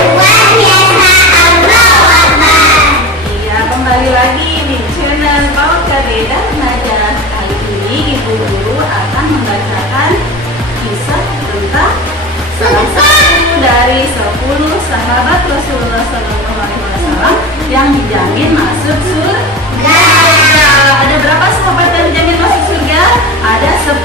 Luar biasa, Allahu Akbar. Iya, kembali lagi di channel Paukaredah Najas. Kali ini Ibu Guru akan membacakan kisah tentang salah satu dari 10 sahabat Rasulullah SAW yang dijamin masuk surga. Ada berapa sahabat yang dijamin masuk surga? Ada 10.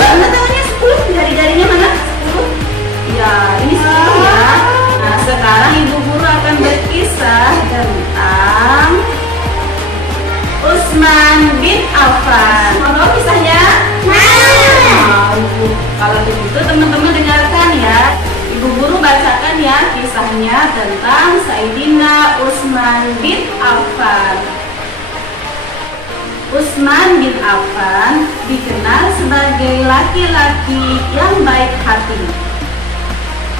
Mana tangannya 10? Jari-jarinya mana? 10. Ya, ini 10 ya. Nah, sekarang Ibu Guru akan berkisah tentang Utsman bin Affan. Mau kisahnya? Mau. Kalau begitu teman-teman dengarkan ya. Ibu Guru bacakan ya kisahnya tentang Sayyidina Utsman bin Affan. Utsman bin Affan dikenal sebagai laki-laki yang baik hati.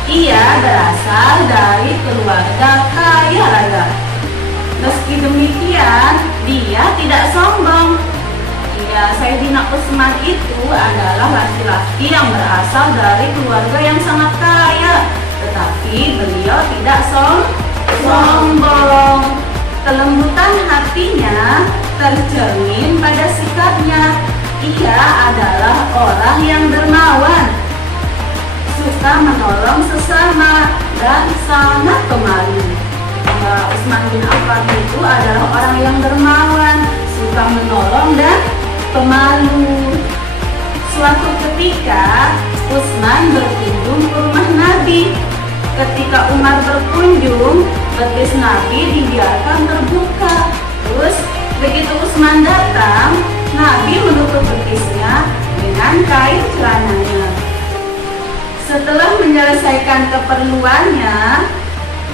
Ia berasal dari keluarga kaya raya. Meski demikian, dia tidak sombong. Sayyidina Utsman itu adalah laki-laki yang berasal dari keluarga yang sangat kaya, tetapi beliau tidak sombong. Kelembutan hatinya tercermin pada sikapnya. Ia adalah orang yang dermawan, suka menolong sesama, dan sangat pemalu. Utsman bin Affan itu adalah orang yang dermawan, suka menolong dan pemalu. Suatu ketika Utsman berkunjung ke rumah Nabi. Ketika Umar berkunjung, betis Nabi dibiarkan terbuka. Terus begitu Utsman datang, Nabi menutup betisnya dengan kain celananya. Setelah menyelesaikan keperluannya,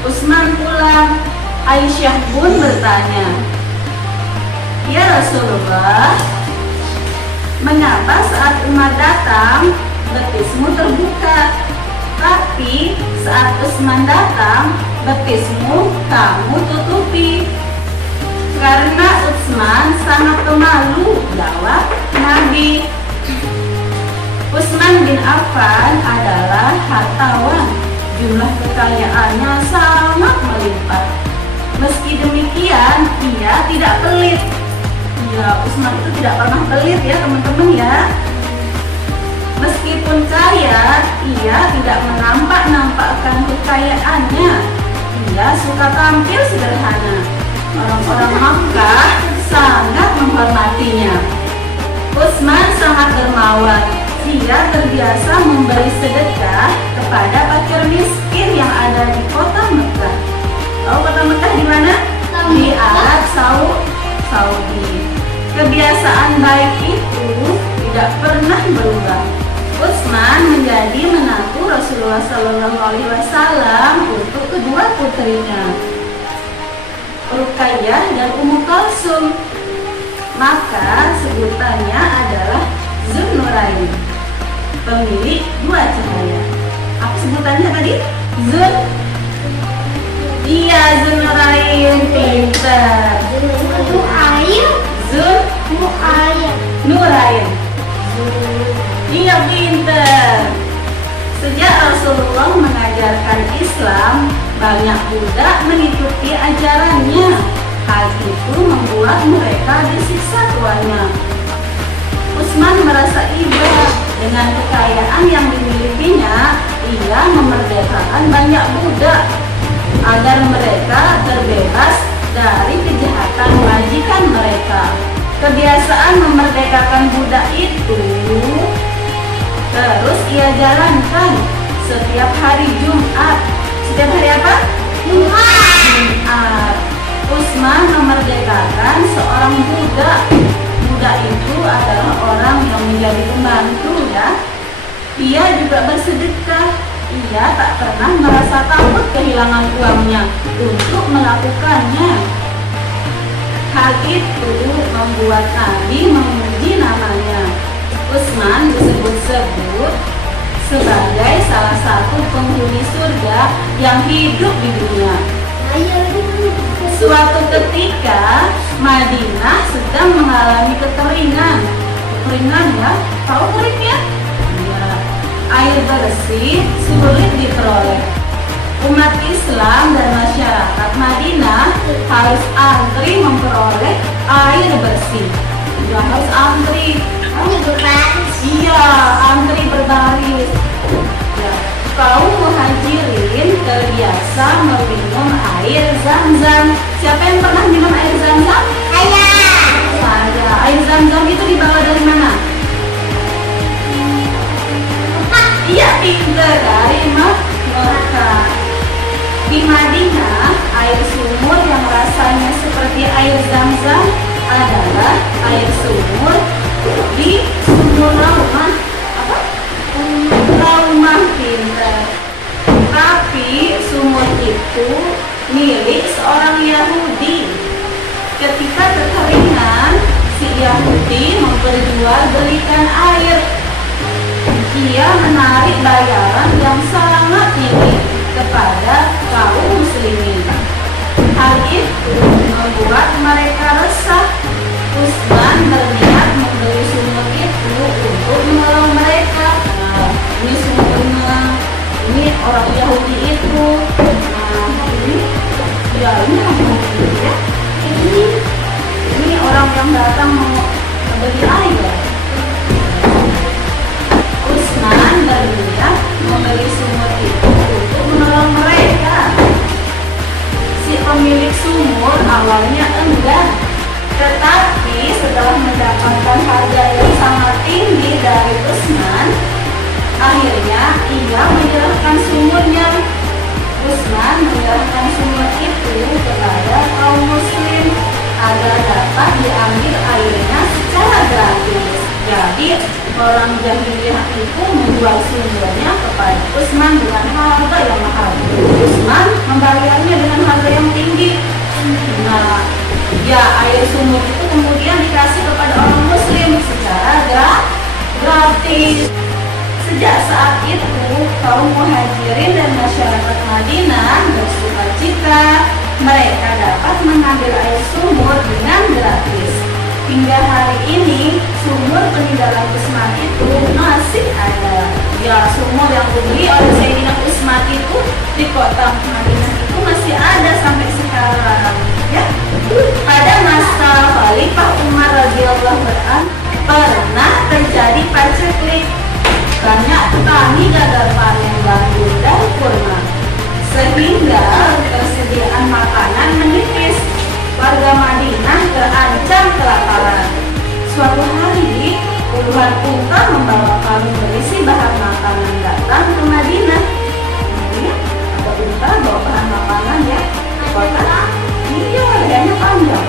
Utsman pulang. Aisyah pun bertanya, "Ya Rasulullah, mengapa saat Umar datang betismu terbuka, tapi saat Utsman datang betismu kamu tutupi?" "Karena Utsman sangat pemalu," jawab Nabi. Utsman bin Affan adalah hartawan, jumlah kekayaannya sangat melimpah. Meski demikian, ia tidak pelit. Utsman itu tidak pernah pelit ya teman-teman ya. Meskipun kaya, ia tidak menampakkan kekayaannya. Ia suka tampil sederhana. Orang-orang Makkah sangat menghormatinya. Utsman sangat dermawan. Dia terbiasa memberi sedekah kepada fakir miskin yang ada di kota Mekah. Tahu kota Mekah di mana? Di Arab Saudi. Kebiasaan baik itu tidak pernah berubah. Utsman menjadi menantu Rasulullah SAW untuk kedua putrinya, Ruqayyah dan Ummu Kalsum. Maka sebutannya adalah Zunnurain, pemilik dua cahaya. Apa sebutannya tadi? Zunnurain, pintar. Nurain. Iya, pintar. Sejak Rasulullah mengajarkan Islam, banyak budak mengikuti ajarannya. Hal itu membuat mereka disiksa tuannya. Utsman merasa iba dengan kekayaan yang dimilikinya. Ia memerdekakan banyak budak agar mereka terbebas dari kejahatan majikan mereka. Kebiasaan memerdekakan budak itu terus ia jalankan setiap hari Jumat. Setiap hari apa? Jumat. Utsman memerdekakan seorang budak. Budak itu adalah orang yang menjadi pembantu ya. Ia juga bersedekah. Ia tak pernah merasa takut kehilangan uangnya untuk melakukannya. Hal itu membuat Nabi memuji namanya. Utsman disebut-sebut sebagai salah satu penghuni surga yang hidup di dunia. Suatu ketika Madinah sedang mengalami kekeringan. Kekeringan ya, tahu kering ya? Air bersih sulit diperoleh. harus antri memperoleh air bersih. Ya, harus antri. Ini berbaris. Iya, antri berbaris. Ya, kaum muhajirin terbiasa meminum air zam-zam. Siapa yang pernah minum air zam-zam? Ayah. Saya. Air zam-zam itu dibawa dari mana? Iya, pintar, dari Mekah. Di Madinah, air sumur yang rasanya seperti air zam-zam adalah air sumur di sumur Raumah. Apa? Raumah, pintar. Tapi sumur itu milik seorang Yahudi. Ketika kekeringan, si Yahudi memperjualbelikan air. Ia menarik bayaran yang sangat tinggi kepada kaum muslimin. Hal itu membuat mereka resah. Utsman berniat membeli sumur itu untuk menolong mereka. Nah, ini sumurnya, ini orang Yahudi itu. Nah, ini ya, ini orang Yahudi ya. Ini orang yang datang mau membeli air. Utsman berniat membeli sumur itu untuk menolong mereka. Si pemilik sumur awalnya enggan, tetapi setelah mendapatkan harga yang sangat tinggi dari Utsman, akhirnya ia menyerahkan sumurnya. Utsman menyerahkan sumur itu kepada kaum muslim agar dapat diambil airnya secara gratis. Jadi orang jahiliyah itu menjual sumurnya kepada Utsman dengan harga yang mahal. Utsman membayarnya dengan harga yang tinggi. Nah, ya, air sumur itu kemudian dikasih kepada orang muslim secara gratis. Sejak saat itu, kaum muhajirin dan masyarakat Madinah bersuka cita mereka dapat mengambil air sumur dengan gratis. Hingga hari ini, sumur peninggalan Utsman itu masih ada. Ya, sumur yang dibeli oleh Sayyidina Utsman itu di kota Madinah itu masih ada sampai sekarang. Ya, pada masa Khalifah Umar radhiyallahu anhu pernah terjadi paceklik. Banyak petani gagal panen gandum dan kurma, sehingga ketersediaan makanan menipis. Warga Madinah terancam kelaparan. Suatu hari, puluhan unta membawa karung berisi bahan makanan datang ke Madinah. Ini ada unta bawa bahan makanan ya, kota. Iya, lehernya panjang.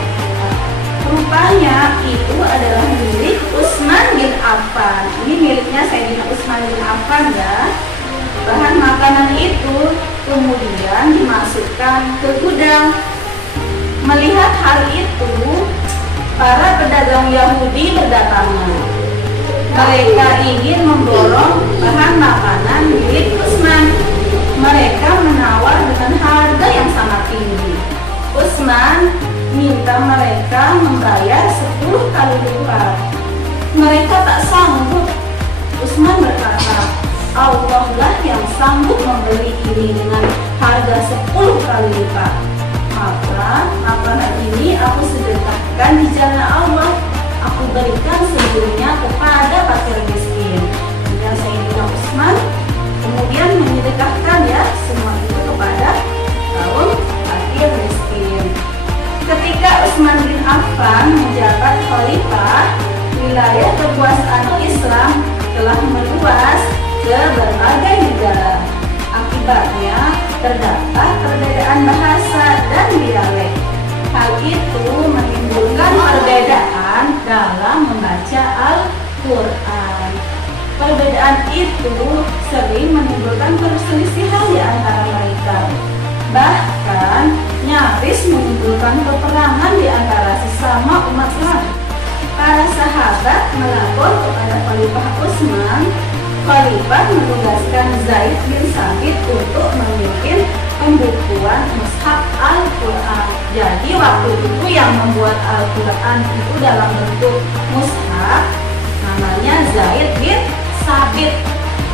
Rupanya itu adalah milik Utsman bin Affan. Ini miliknya Sayyidina Utsman bin Affan ya. Bahan makanan itu kemudian dimasukkan ke gudang. Melihat hal itu, para pedagang Yahudi berdatangan. Mereka ingin memborong bahan makanan milik Utsman. Mereka menawar dengan harga yang sangat tinggi. Utsman minta mereka membayar 10 kali lipat. Mereka tak sanggup. Utsman berkata, Allah lah yang sanggup membeli ini dengan harga 10 kali lipat. Maka makanan ini aku sedekahkan di jalan Allah. Aku berikan seluruhnya kepada fakir miskin. Dan Sayyidina Utsman kemudian menyedekahkan ya semua itu kepada kaum fakir miskin. Ketika Utsman bin Affan menjabat khalifah, wilayah kekuasaan Islam telah meluas ke berbagai negara. Akibatnya terdapat perbedaan bahasa dan dialek. Hal itu menimbulkan perbedaan dalam membaca Al-Quran. Perbedaan itu sering menimbulkan perselisihan di antara mereka. Bahkan nyaris menimbulkan peperangan di antara sesama umat Islam. Para sahabat melapor kepada Khalifah Utsman. Khalifah menugaskan Zaid bin Sabit untuk memimpin pembukuan mushaf Al-Quran. Jadi waktu itu yang membuat Al-Quran itu dalam bentuk mushaf namanya Zaid bin Sabit.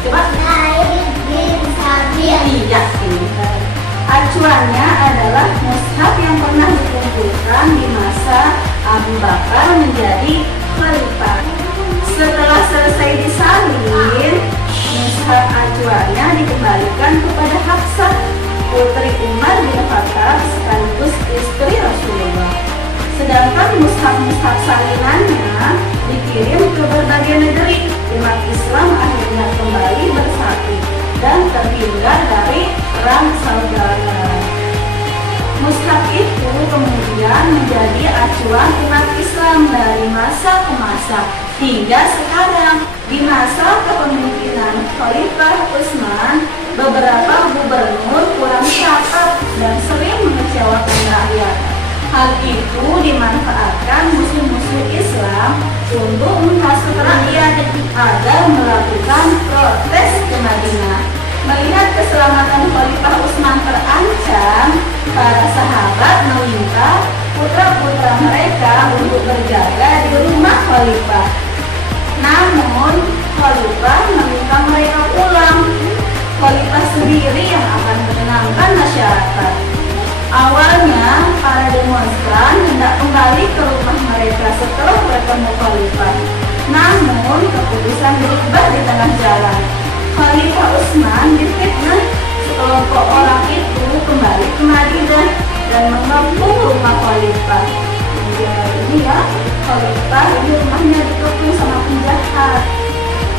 Coba Zaid bin Sabit. Iya, pintar. Acuannya adalah mushaf yang pernah dikumpulkan di masa Abu Bakar menjadi khalifah. Setelah selesai disalin, mushaf acuannya dikembalikan kepada Hafsah, putri Umar bin Khattab sekaligus istri Rasulullah. Sedangkan mushaf-mushaf salinannya dikirim ke berbagai negeri. Umat Islam akhirnya kembali bersatu dan terhindar dari perang saudara. Mushaf itu kemudian menjadi acuan umat Islam dari masa ke masa hingga sekarang. Di masa kepemimpinan Khalifah Utsman, beberapa gubernur kurang cakap dan sering mengecewakan rakyat. Hal itu dimanfaatkan musuh-musuh Islam untuk menghasut rakyat agar melakukan protes ke Madinah. Melihat keselamatan Khalifah Utsman terancam, para sahabat meminta putra-putra mereka untuk berjaga di rumah Khalifah. Namun, Khalifah meminta mereka pulang. Khalifah sendiri yang akan menenangkan masyarakat. Awalnya, para demonstran hendak kembali ke rumah mereka setelah bertemu Khalifah. Namun, keputusan berubah di tengah jalan. Khalifah Utsman difitnah sekelompok orang itu kembali ke Madinah dan mengepung rumah Khalifah. Ini ya, Khalifah ini rumahnya dikepung sama penjahat.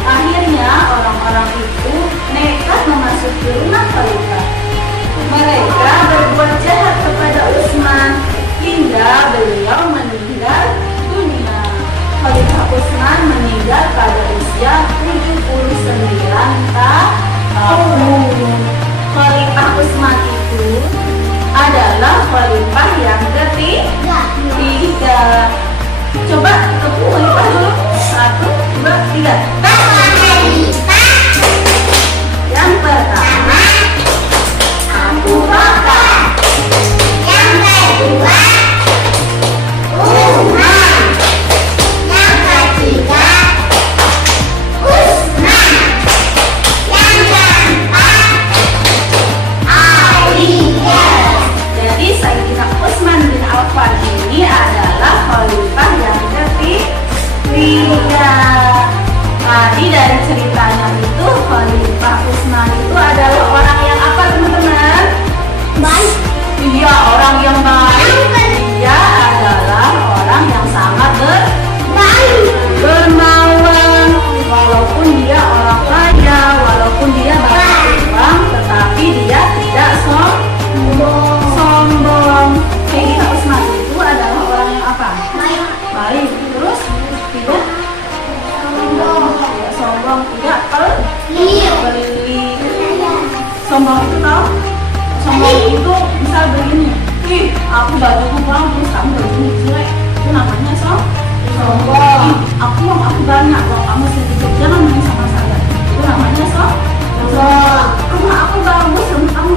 Akhirnya orang-orang itu nekat memasuki rumah Khalifah. Mereka berbuat jahat kepada Utsman hingga beliau meninggal dunia. Khalifah Utsman meninggal pada usia 79 tahun. Khalifah Utsman itu adalah khalifah yang ketiga. Coba tepuk khalifah dulu. 1, 2, 3. Yang pertama Abu Bakar. Yang kedua Umar. Yang ketiga Utsman. Yang keempat Ali. Jadi Sayyidina Utsman bin Affan ini adalah khalifah yang ketiga. Tadi dari ceritanya itu Khalifah Utsman itu adalah orang yang apa teman-teman? Baik. Iya, orang yang baik. Dia adalah orang yang sangat bermawan. Walaupun dia orang kaya, walaupun dia banyak uang, tetapi dia tidak sombong. Sayyidina Utsman itu adalah orang yang apa? Baik. Terus tidak sombong, tidak pelit. Sombong itu tahu? Sombong itu misal begini, aku bajuku bagus, kamu bajumu jelek, itu namanya sombong. Aku banyak, uang kamu sedikit, jangan main sama saya, itu namanya sombong. Rumah aku bagus, rumah kamu